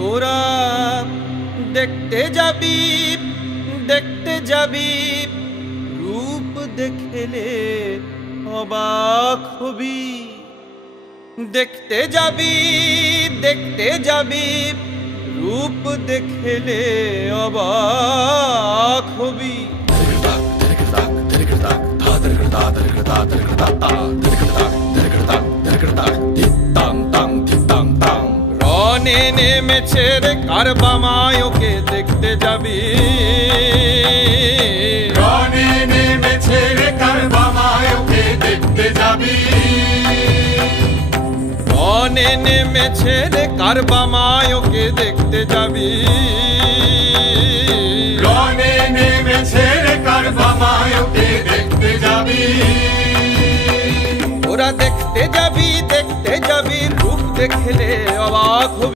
তোরা দেখতে যাবি রূপ দেখলে অবাক হবি। দেখতে যাবি রূপ দেখলে অবাক হবি। রনে নেমেছে রে কারবামায়কে দেখতে যাবি। রনে নেমেছে রে কারবামায়কে দেখতে যাবি। রনে নেমেছে রে কারবামায়কে দেখতে যাবি। রনে নেমেছে রে কারবামায়কে দেখতে যাবি। ওরা দেখতে যাবি রূপ দেখলে অবাক হবি।